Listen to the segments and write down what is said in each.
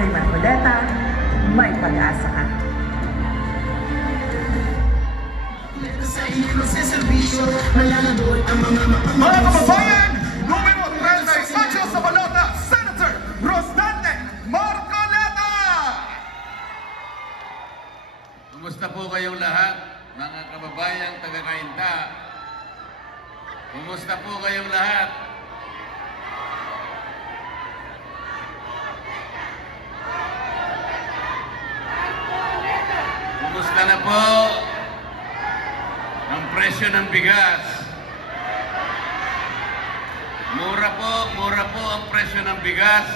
Kay Marcoleta, may pag-asa ka. Mga kababayan, numero 38 sa balota, Senator Rosdante Marcoleta! Kumusta po kayong lahat, mga kababayang taga-Cainta? Kumusta po kayong lahat? Kumusta na po ang presyo ng bigas? Mura po ang presyo ng bigas.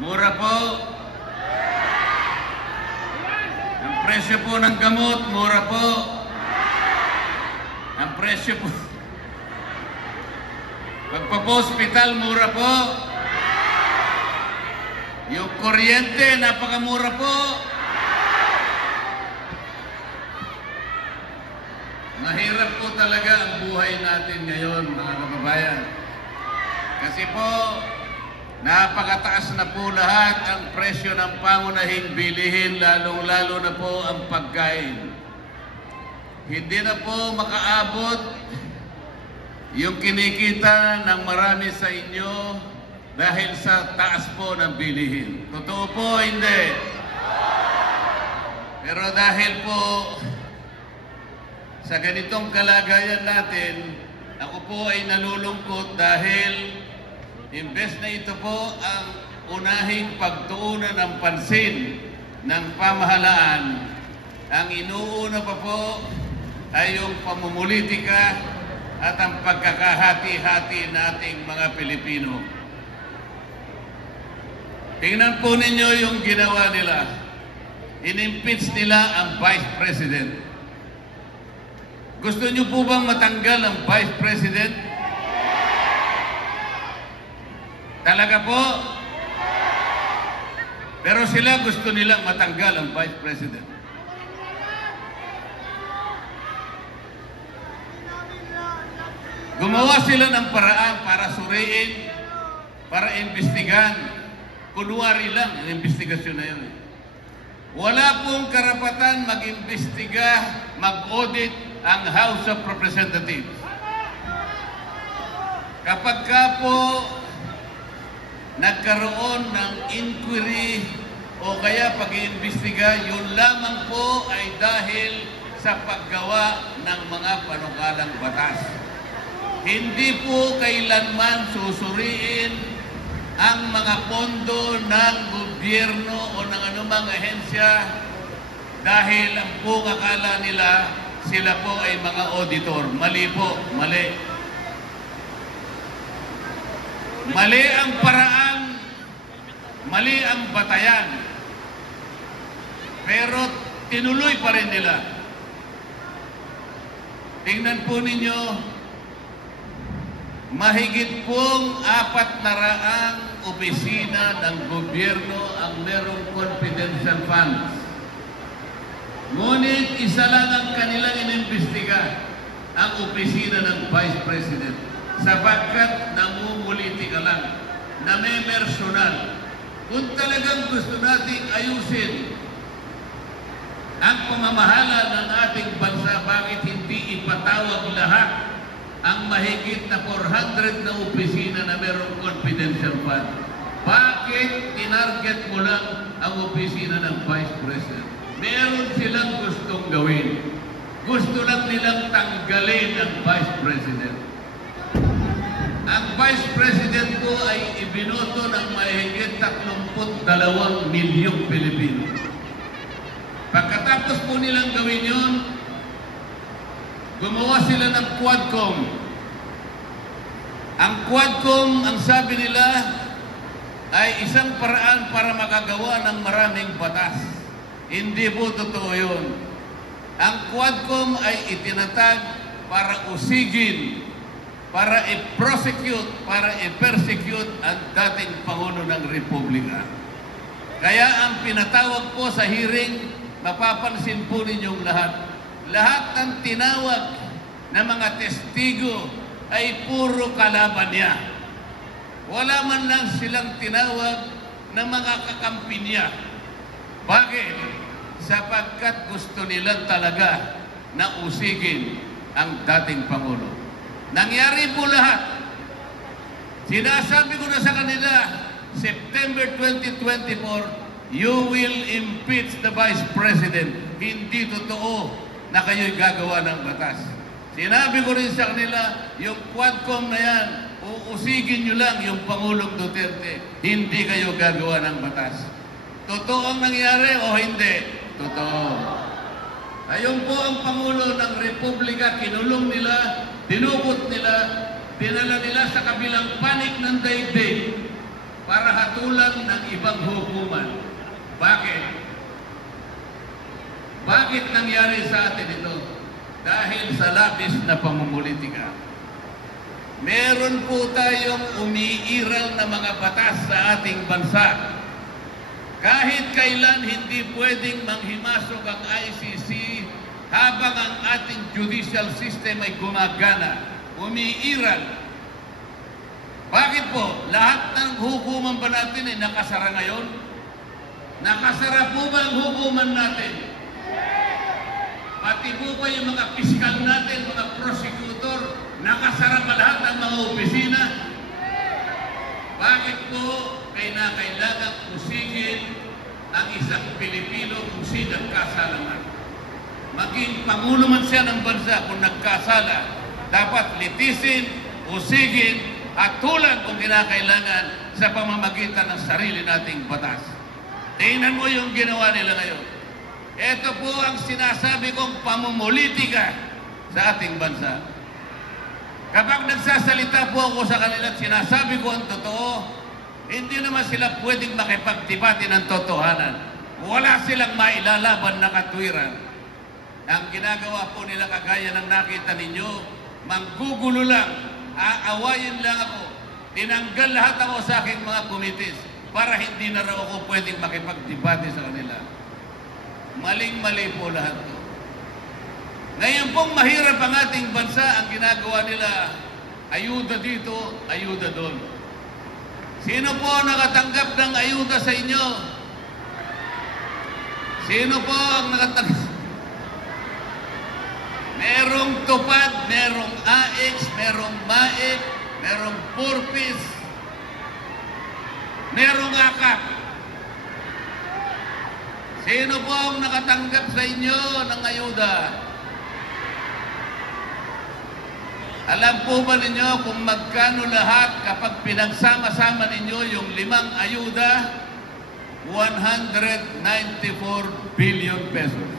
Mura po. Ang presyo po ng gamot, mura po. Ang presyo po pagpapa-hospital, mura po. Yung kuryente, napakamura po. Mahirap po talaga ang buhay natin ngayon, mga kababayan. Kasi po, napakataas na po lahat ang presyo ng pangunahing bilihin, lalong-lalo na po ang pagkain. Hindi na po makaabot yung kinikita ng marami sa inyo dahil sa taas po ng bilihin. Totoo po, hindi. Pero dahil po sa ganitong kalagayan natin, ako po ay nalulungkot dahil imbes na ito po ang unahing pagtuunan ng pansin ng pamahalaan, ang inuuna pa po ay yung pamumulitika at ang pagkakahati-hati nating mga Pilipino. Tingnan po ninyo yung ginawa nila. In-impeach nila ang Vice President. Gusto niyo po bang matanggal ang Vice President? Talaga po? Pero sila gusto nilang matanggal ang Vice President. Gumawa sila ng paraan para suriin, para imbestigan. Kunwari lang ang investigasyon na yun. Wala pong karapatan mag-imbestiga, mag-audit ang House of Representatives. Kapag ka po nagkaroon ng inquiry o kaya pag-iimbestiga, yun lamang po ay dahil sa paggawa ng mga panukalang batas. Hindi po kailanman susuriin ang mga pondo ng gobyerno o ng anumang ahensya dahil ang po akala nila sila po ay mga auditor. Mali po, mali. Mali ang paraan, mali ang batayan. Pero tinuloy pa rin nila. Tingnan po ninyo, mahigit pong 400 opisina ng gobyerno ang merong confidential funds. Ngunit isa lang ang kanilang inimbestiga, ang opisina ng Vice President, sapagkat namumulitika lang, namemersonal. Kung talagang gusto nating ayusin ang pamamahala ng ating bansa, bakit hindi ipatawag lahat ang mahigit na 400 na opisina na merong confidential fund? Bakit tinarget mo lang ang opisina ng Vice President? Meron silang gustong gawin. Gusto lang nilang tanggalin ang Vice President. Ang Vice President ko ay ibinoto ng mahigit 32 milyong Pilipino. Pagkatapos po nilang gawin yun, gumawa sila ng Quadcom. Ang Quadcom, ang sabi nila, ay isang paraan para makagawa ng maraming batas. Hindi po totoo yun. Ang Quadcom ay itinatag para usigin, para i-prosecute, para i-persecute ang dating Pangulo ng Republika. Kaya ang pinatawag po sa hearing, mapapansin po ninyong lahat, lahat ng tinawag na mga testigo ay puro kalaban niya. wala man lang silang tinawag na mga kakampi niya. Bakit? Sapagkat gusto nila talaga na usigin ang dating Pangulo. Nangyari po lahat. Sinasabi ko na sa kanila, September 2024, you will impeach the Vice President. Hindi totoo na kayo'y gagawa ng batas. Sinabi ko rin sa kanila, yung Quadcom na yan, uusigin nyo lang yung Pangulong Duterte. Hindi kayo gagawa ng batas. Totoo ang nangyari o hindi? Totoo. Ayun po ang Pangulo ng Republika, kinulong nila, dinukot nila, dinala nila sa kabilang panig ng daigdig para hatulan ng ibang hukuman. Bakit? Bakit nangyari sa atin ito? Dahil sa labis na pamumulitika. Meron po tayong umiiral na mga batas sa ating bansa. Kahit kailan hindi pwedeng manghimasok ang ICC habang ang ating judicial system ay gumagana. Umiiral. Bakit po? Lahat ng hukuman ba natin ay nakasara ngayon? Nakasara po ba ang hukuman natin? Pati po ba yung mga piskal natin, mga prosecutor, nakasara ba lahat ng mga opisina? Bakit po kailangan usigin ang isang Pilipino kung sino nagkasala? Maging Pangulo man siya ng bansa, kung nagkasala, dapat litisin, usigin, at tulan kung kinakailangan sa pamamagitan ng sarili nating batas. Tingnan mo yung ginawa nila ngayon. Ito po ang sinasabi kong pamumulitika sa ating bansa. Kapag nagsasalita po ako sa kanila at sinasabi ko ang totoo, hindi naman sila pwedeng makipagdebate ng totohanan. Wala silang mailalaban na katwiran. Ang ginagawa po nila kagaya ng nakita ninyo, manggugulo lang, aawayin lang ako, tinanggal lahat ako sa aking mga kumitis para hindi na raw ako pwedeng makipagdebate sa kanila. Maling-mali po lahat to. Ngayon pong mahirap ang ating bansa, ang ginagawa nila, ayuda dito, ayuda doon. Sino po nakatanggap ng ayuda sa inyo? Sino po ang nakatanggap? Merong tupad, merong AX, merong MAEK, merong purpis, merong akak. Sino po ang nakatanggap sa inyo ng ayuda? Alam po ba ninyo kung magkano lahat kapag pinagsama-sama ninyo yung 5 ayuda? 194 billion pesos.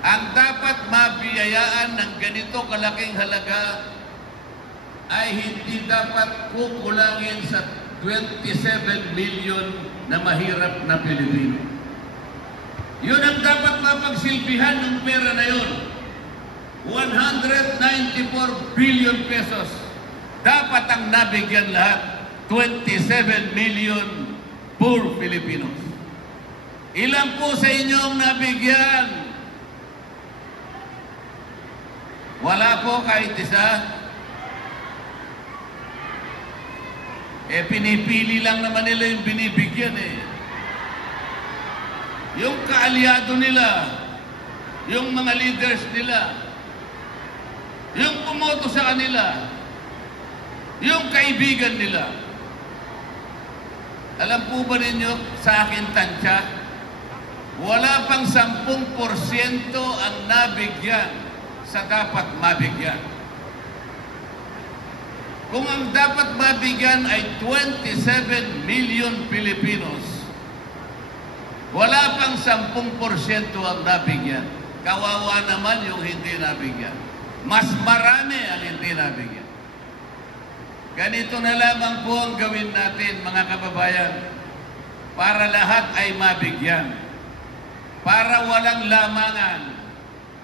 Ang dapat mabiyayaan ng ganito kalaking halaga ay hindi dapat kukulangin sa 27 million na mahirap na Pilipino. Yun ang dapat mapagsilbihan ng pera na yun. 194 billion pesos. Dapat ang nabigyan lahat, 27 million poor Filipinos. Ilan po sa inyo ang nabigyan? Wala po kahit isa. Pinipili lang naman nila yung binibigyan Yung kaalyado nila, yung mga leaders nila, yung pumoto sa kanila, yung kaibigan nila. Alam po ba ninyo, sa akin tansya, wala pang 10% ang nabigyan sa dapat mabigyan. Kung ang dapat mabigyan ay 27 million Filipinos, wala pang 10% ang nabigyan. Kawawa naman yung hindi nabigyan. Mas marami ang hindi nabigyan. Ganito na lamang po ang gawin natin, mga kababayan, para lahat ay mabigyan. Para walang lamangan.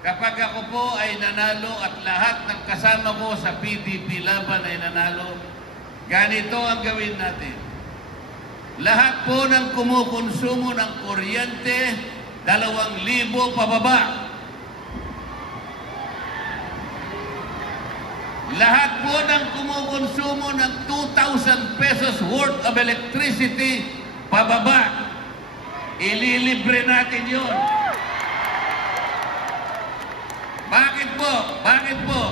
Kapag ako po ay nanalo at lahat ng kasama ko sa PDP laban ay nanalo, ganito ang gawin natin. Lahat po ng kumukonsumo ng kuryente, 2,000 pababa. 5 Lahat po ng kumukonsumo ng 2,000 pesos worth of electricity, pababa. Ililibre natin yun. Bakit po? Bakit po?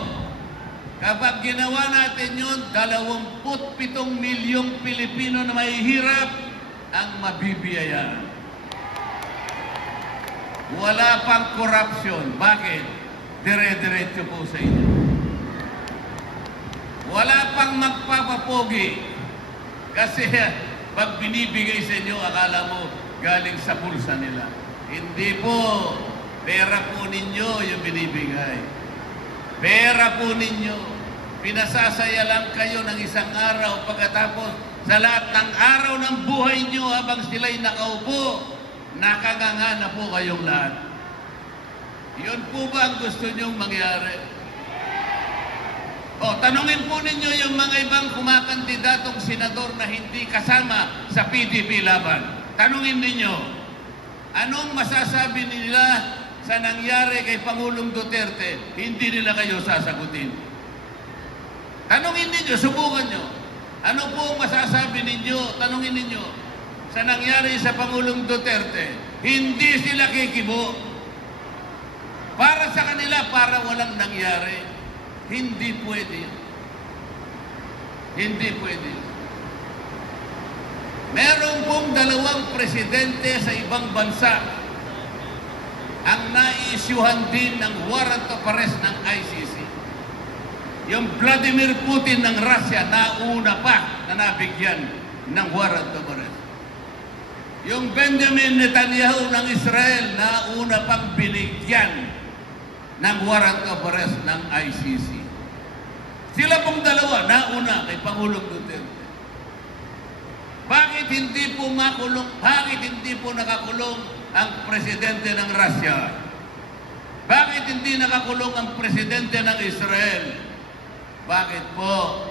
Kapag ginawa natin yun, 27 milyong Pilipino na mahihirap ang mabibiyayaan. Wala pang korupsyon. Bakit? Dire-diretso po sa inyo. Wala pang magpapapogi. Kasi pag binibigay sa inyo, akala mo galing sa bulsa nila. Hindi po. Pera po ninyo yung binibigay. Pera po ninyo. Pinasasaya lang kayo ng isang araw pagkatapos sa lahat ng araw ng buhay nyo habang sila'y nakaupo, nakanganga na po kayong lahat. Yun po ba ang gusto nyong mangyari? O, tanungin po ninyo yung mga ibang kumakandidatong senador na hindi kasama sa PDP laban. Tanungin ninyo, anong masasabi nila sa nangyari kay Pangulong Duterte? Hindi nila kayo sasagutin. Tanungin ninyo, subukan nyo. Ano po ang masasabi ninyo? Tanungin ninyo, sa nangyari sa Pangulong Duterte, hindi sila kikibo. Para sa kanila, para walang nangyari. Hindi pwede. Hindi pwede. Meron pong dalawang presidente sa ibang bansa ang naiisyuhan din ng warrant of arrest ng ICC. Yung Vladimir Putin ng Russia, nauna pa na nabigyan ng warrant of arrest. Yung Benjamin Netanyahu ng Israel, nauna pang binigyan ng warrant of arrest ng ICC. Sila pong dalawa, nauna kay Pangulong Duterte. Bakit hindi po makulong? Bakit hindi po nakakulong ang presidente ng Russia? Bakit hindi nakakulong ang presidente ng Israel? Bakit po?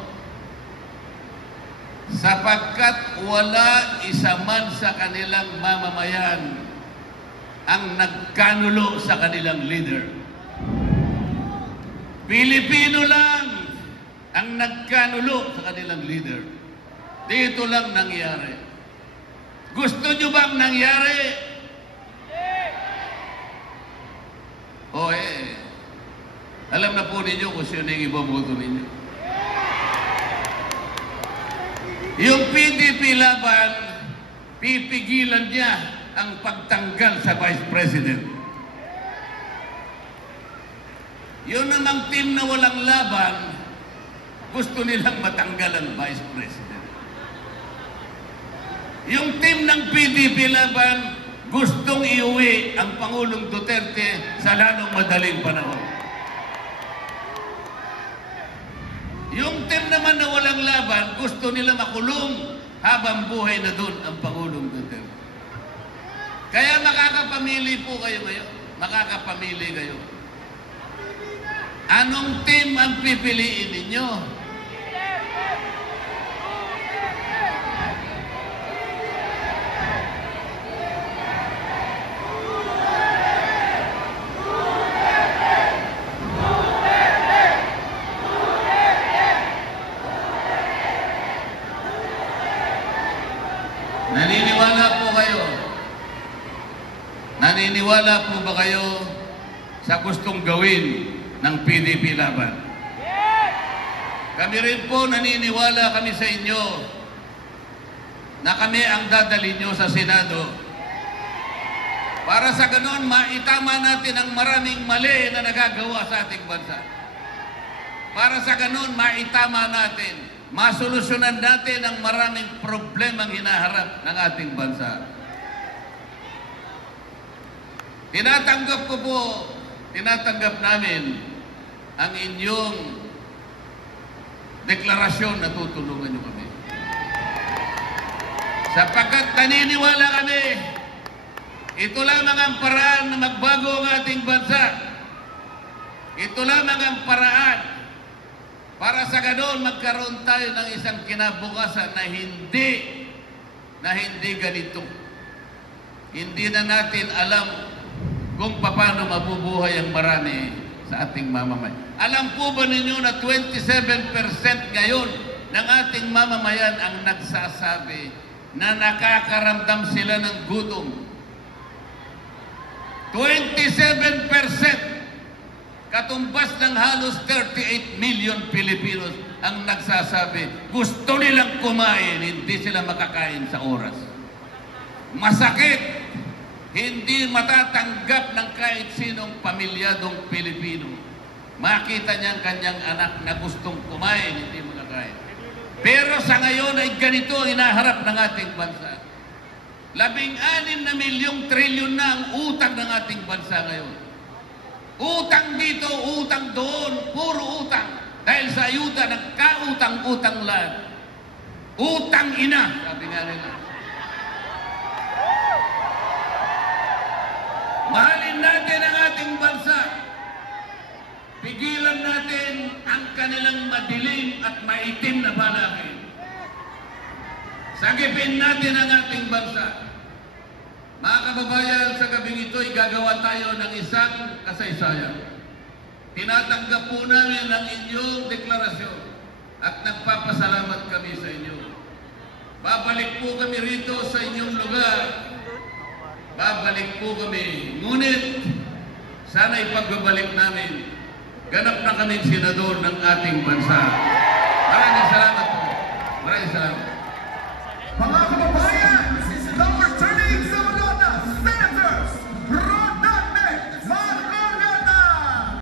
Sapagkat wala isa man sa kanilang mamamayan ang nagkanulo sa kanilang leader. Pilipino lang ang nagkanulo sa kanilang leader. Dito lang nangyari. Gusto nyo bang nangyari? O alam na po ninyo kung sino yung iboboto ninyo. Yung PDP laban, pipigilan niya ang pagtanggal sa Vice President. Yun namang team na walang laban, gusto nilang matanggal ang Vice President. Yung team ng PDP laban, gustong iuwi ang Pangulong Duterte sa lalong madaling panahon. Yung team naman na walang laban, gusto nila makulong habang buhay na doon ang Pangulong Duterte. Kaya makakapamili po kayo ngayon. Makakapamili kayo. Anong team ang pipiliin ninyo? Naniniwala po kayo? Naniniwala po ba kayo sa gustong gawin ng PDP laban? Kami rin po naniniwala kami sa inyo na kami ang dadalhin nyo sa Senado para sa ganon maitama natin ang maraming mali na nagagawa sa ating bansa. Para sa ganon maitama natin, masolusyonan natin ang maraming problemang hinaharap ng ating bansa. Tinatanggap namin ang inyong deklarasyon na tutulungan nyo kami. Sapagkat naniniwala kami, ito lamang ang paraan na magbago ang ating bansa. Ito lamang ang paraan para sa ganon magkaroon tayo ng isang kinabukasan na hindi ganito. Hindi na natin alam kung paano mabubuhay ang marami sa ating mamamayan. Alam po ba ninyo na 27% ngayon ng ating mamamayan ang nagsasabi na nakakaramdam sila ng gutom? 27%, katumbas ng halos 38 million Pilipinos ang nagsasabi gusto nilang kumain, hindi sila makakain sa oras. Masakit, hindi matatanggap ng kahit sinong pamilyadong Pilipino. Makita niya ang kanyang anak na gustong kumain, hindi makakain. Pero sa ngayon ay ganito ang hinaharap ng ating bansa. 16 na milyong trilyon na ang utang ng ating bansa ngayon. Utang dito, utang doon, puro utang. Dahil sa ayuda ng kautang-utang lahat. Utang ina, sabi nga nila. Mahalin natin ang ating bansa. Pigilan natin ang kanilang madilim at maitim na balakid. Sagipin natin ang ating bansa. Mga kababayan, sa gabing ito, gagawa tayo ng isang kasaysayan. Tinatanggap po namin ang inyong deklarasyon at nagpapasalamat kami sa inyo. Babalik po kami rito sa inyong lugar. Babalik po kami. Ngunit, sana ipagbabalik namin. Ganap na kami senador ng ating bansa. Maraming salamat.